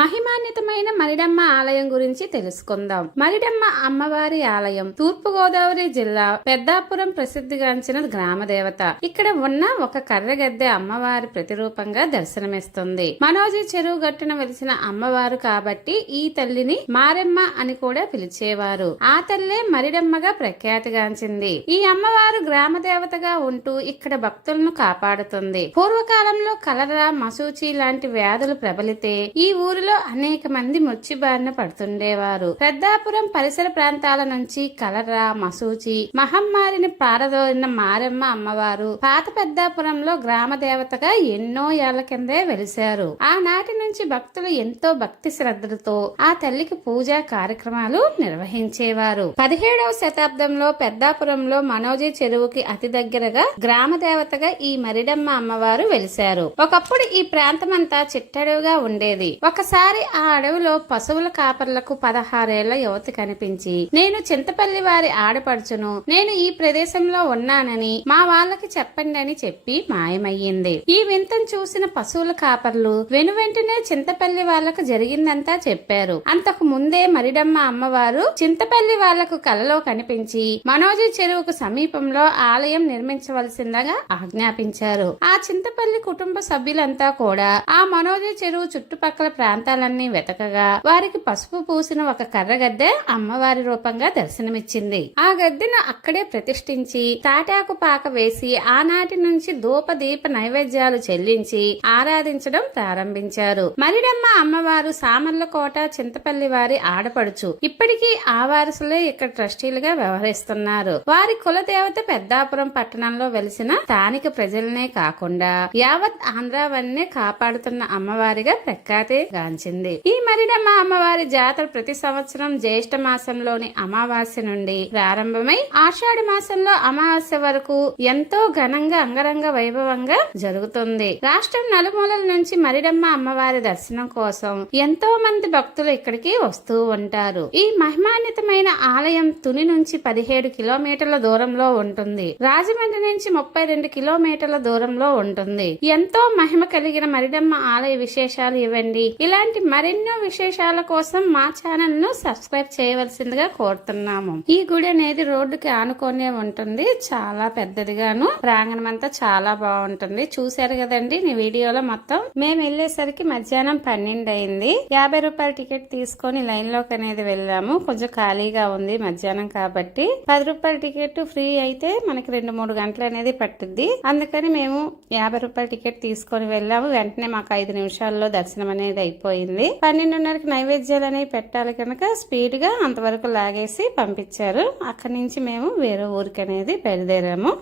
మహిమాన్వితమైన మరిడమ్మ ఆలయం గురించి తెలుసుకుందాం. మరిడమ్మ అమ్మవారి ఆలయం తూర్పు గోదావరి జిల్లా పెద్దాపురం ప్రసిద్ధిగాంచిన గ్రామ దేవత. ఇక్కడ ఉన్న ఒక కర్రగద్దె అమ్మవారి ప్రతిరూపంగా దర్శనమిస్తుంది. మనోజీ చెరువు గట్టున వెలిసిన అమ్మవారు కాబట్టి ఈ తల్లిని మారెమ్మ అని కూడా పిలిచేవారు. ఆ తల్లే మరిడమ్మగా ప్రఖ్యాతిగాంచింది. ఈ అమ్మవారు గ్రామ దేవతగా ఉంటూ ఇక్కడ భక్తులను కాపాడుతుంది. పూర్వకాలంలో కలరా, మసూచి లాంటి వ్యాధులు ప్రబలితే ఈ ఊరిలో అనేక మంది మృత్యు బారిన పడుతుండేవారు. పెద్దాపురం పరిసర ప్రాంతాల నుంచి కలరా, మసూచి మహమ్మారిని పారదోలిన మారెమ్మ అమ్మవారు పాత పెద్దాపురంలో గ్రామ దేవతగా ఎన్నో ఏళ్ల కిందే వెలిశారు. ఆనాటి నుంచి భక్తులు ఎంతో భక్తి శ్రద్ధలతో ఆ తల్లికి పూజా కార్యక్రమాలు నిర్వహించేవారు. 17వ శతాబ్దంలో పెద్దాపురంలో మనోజీ చెరువుకి అతి దగ్గరగా గ్రామ దేవతగా ఈ మరిడమ్మ అమ్మవారు వెలిశారు. ఒకప్పుడు ఈ ప్రాంతమంతా చిట్టడవుగా ఉండేది. ఒకసారి ఆ అడవిలో పశువుల కాపర్లకు 16 ఏళ్ల యువతి కనిపించి, నేను చింతపల్లి వారి ఆడపడుచును, నేను ఈ ప్రదేశంలో ఉన్నానని మా వాళ్ళకి చెప్పండి అని చెప్పి మాయమయ్యింది. ఈ వింతను చూసిన పశువుల కాపర్లు వెనువెంటనే చింతపల్లి వాళ్లకు జరిగిందంతా చెప్పారు. అంతకు ముందే మరిడమ్మ అమ్మవారు చింతపల్లి వాళ్లకు కలలో కనిపించి మనోజీ చెరువుకు సమీపంలో ఆలయం నిర్మించవలసిందిగా ఆజ్ఞాపించారు. ఆ చింతపల్లి కుటుంబ సభ్యులంతా కూడా ఆ మనోజీ చెరువు చుట్టుపక్కల ప్రాంతాలన్నీ వెతకగా వారికి పసుపు పూసిన ఒక కర్రగద్దె అమ్మవారి రూపంగా దర్శనమిచ్చింది. ఆ గద్దెను అక్కడే ప్రతిష్ఠించి తాటాకు పాక వేసి ఆనాటి నుంచి ధూప దీప నైవేద్యాలు చెల్లించి ఆరాధించడం ప్రారంభించారు. మరిడమ్మ అమ్మవారు సామర్లకోట చింతపల్లి వారి ఆడపడుచు. ఇప్పటికీ ఆ వారసులే ఇక్కడ ట్రస్టీలుగా వ్యవహరిస్తున్నారు. వారి కులదేవత పెద్దాపురం పట్టణంలో వెలిసిన స్థానిక ప్రజలనే కాకుండా యావత్ ఆంధ్రావన్నే కాపాడుతున్న అమ్మవారిగా ప్రఖ్యాతి గాంచింది. ఈ మరిడమ్మ అమ్మవారి జాతర ప్రతి సంవత్సరం జ్యేష్ఠ మాసంలోని అమావాస్య నుండి ప్రారంభమై ఆషాఢ మాసంలో అమావాస్య వరకు ఎంతో ఘనంగా అంగరంగ వైభవంగా జరుగుతుంది. రాష్ట్రం నలుమూలల నుంచి మరిడమ్మ అమ్మవారి దర్శనం కోసం ఎంతో మంది భక్తులు ఇక్కడికి వస్తూ ఉంటారు. ఈ మహిమాన్వితమైన ఆలయం తుని నుంచి 17 కిలోమీటర్ల దూరంలో ఉంటుంది. రాజమండ్రి నుంచి 32 కిలోమీటర్ల దూరంలో ఉంటుంది. ఎంతో మహిమ కలిగిన మరిడమ్మ ఆలయ విశేషాలు ఇవ్వండి. ఇలాంటి మరెన్నో విశేషాల కోసం మా ఛానల్ ను సబ్స్క్రైబ్ చేయవలసిందిగా కోరుతున్నాము. ఈ గుడి అనేది రోడ్డుకి ఆనుకొనే ఉంటుంది. చాలా పెద్దదిగాను, ప్రాంగణం అంతా చాలా బాగుంటుంది. చూశారు కదండి నీ వీడియోలో మొత్తం. మేము వెళ్ళేసరికి మధ్యాహ్నం 12 అయింది. 50 రూపాయల టికెట్ తీసుకొని లైన్ లోకి అనేది వెళ్ళాము. కొంచెం ఖాళీగా ఉంది మధ్యాహ్నం కాబట్టి. 10 రూపాయల టికెట్ ఫ్రీ అయితే మనకి 2-3 గంటలు అనేది పట్టుద్ది. అందుకని మేము 50 రూపాయల టికెట్ తీసుకొని వెళ్ళాము. వెంటనే మాకు 5 నిమిషాల్లో దర్శనం అనేది అయిపోయింది. 12:30కి నైవేద్యాలు అనేవి పెట్టాలి కనుక స్పీడ్ గా అంతవరకు లాగేసి పంపించారు. అక్కడి నుంచి మేము వేరే ఊరికి అనేది బయలుదేరాము.